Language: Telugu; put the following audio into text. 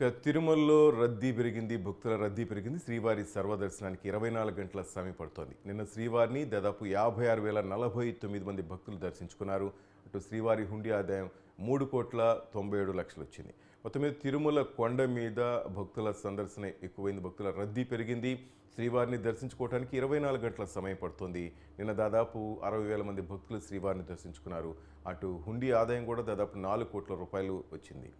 ఇక తిరుమలలో రద్దీ పెరిగింది, భక్తుల రద్దీ పెరిగింది. శ్రీవారి సర్వదర్శనానికి 24 గంటల సమయం పడుతోంది. నిన్న శ్రీవారిని దాదాపు 56,049 మంది భక్తులు దర్శించుకున్నారు. అటు శ్రీవారి హుండీ ఆదాయం 3,97,00,000 వచ్చింది. మొత్తం మీద తిరుమల కొండ మీద భక్తుల సందర్శన ఎక్కువైంది, భక్తుల రద్దీ పెరిగింది. శ్రీవారిని దర్శించుకోవడానికి 24 గంటల సమయం పడుతుంది. నిన్న దాదాపు 60,000 మంది భక్తులు శ్రీవారిని దర్శించుకున్నారు. అటు హుండీ ఆదాయం కూడా దాదాపు 4 కోట్ల రూపాయలు వచ్చింది.